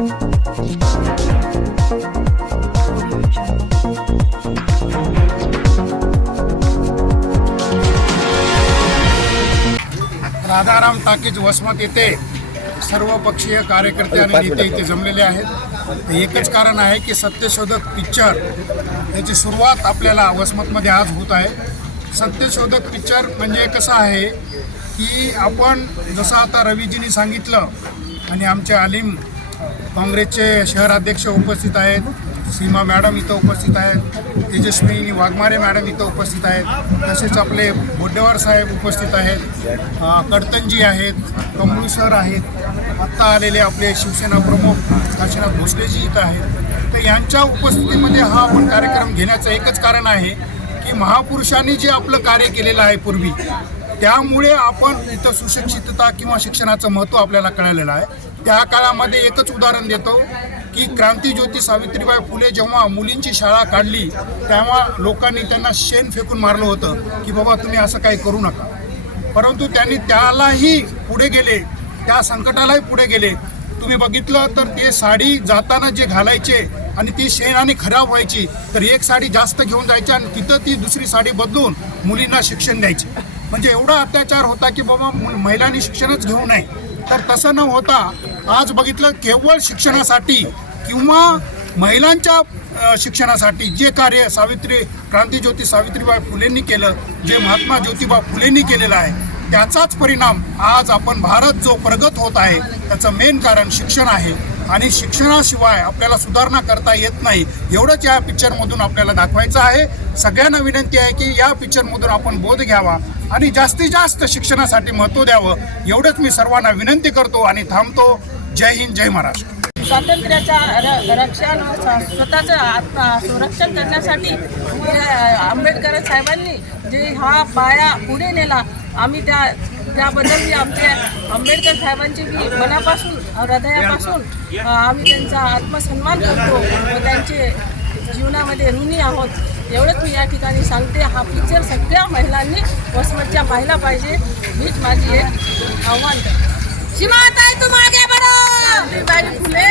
Radharam talkies Vasmat येथे सर्व पक्षीय कार्यकर्ते आणि नेते इथे जमलेले आहेत। एकच कारण आहे की सत्यशोधक पिक्चर याची सुरुवात आपल्याला वसमतमध्ये आज होत आहे। सत्यशोधक पिक्चर म्हणजे कसं आहे की आपण जसं आता रवीजींनी सांगितलं आणि आमचे आलिम काँग्रेसचे शहराध्यक्ष उपस्थित आहेत, सीमा मॅडम इथं उपस्थित आहेत, तेजस्विनी वाघमारे मॅडम इथं उपस्थित आहेत, तसेच आपले बोड्डेवार साहेब उपस्थित आहेत, कडतंजी आहेत, कमळू सर आहेत, आत्ता आलेले आपले शिवसेना प्रमुख काशीनाथ भोसलेजी इथं आहेत। तर यांच्या उपस्थितीमध्ये हा आपण कार्यक्रम घेण्याचं एकच कारण आहे की महापुरुषांनी जे आपलं कार्य केलेलं आहे पूर्वी, त्यामुळे आपण इथं सुशिक्षितता किंवा शिक्षणाचं महत्त्व आपल्याला कळलेलं आहे। त्या काळामध्ये एकच उदाहरण देतो की क्रांतीज्योती सावित्रीबाई फुले जेव्हा मुलींची शाळा काढली तेव्हा लोकांनी त्यांना शेण फेकून मारलं होतं की बाबा तुम्ही असं काही करू नका, परंतु त्यांनी त्यालाही पुढे गेले, त्या संकटालाही पुढे गेले। तुम्ही बघितलं तर ते साडी जाताना जे घालायचे आणि ती शेणाने खराब व्हायची तर एक साडी जास्त घेऊन जायची आणि तिथं ती दुसरी साडी बदलून मुलींना शिक्षण द्यायचे। म्हणजे एवढा अत्याचार होता की बाबा महिलांनी शिक्षणच घेऊ नये। तर तसं न होता आज बघितलं केवळ शिक्षणासाठी किंवा महिलांच्या शिक्षणासाठी जे कार्य क्रांतीज्योती सावित्रीबाई फुलेंनी केलं, जे महात्मा ज्योतिबा फुलेंनी केलेलं आहे, त्याचाच परिणाम आज आपण भारत जो प्रगत होत आहे त्याचं मेन कारण शिक्षण आहे। आणि शिक्षणाशिवाय आपल्याला सुधारणा करता येत नाही, एवढंच या पिक्चरमधून आपल्याला दाखवायचं आहे। सगळ्यांना विनंती आहे की या पिक्चरमधून आपण बोध घ्यावा आणि जास्तीत जास्त शिक्षणासाठी महत्त्व द्यावं, एवढंच मी सर्वांना विनंती करतो आणि थांबतो। जय हिंद, जय महाराष्ट्र। स्वातंत्र्याच्या रक्षण स्वतःचं संरक्षण करण्यासाठी आंबेडकर साहेबांनी जे हा पाया पुढे नेला, आम्ही त्याबद्दल मी आमच्या आंबेडकर साहेबांची मी मनापासून हृदयापासून आम्ही त्यांचा आत्मसन्मान करतो व त्यांचे जीवनामध्ये ऋणी आहोत, एवढंच मी या ठिकाणी सांगते। हा पिक्चर सगळ्या महिलांनी वसमतच्या पाहिला पाहिजे, हीच माझी एक आव्हान करते। सीमाताई तुम आगे बढ़ो। फुले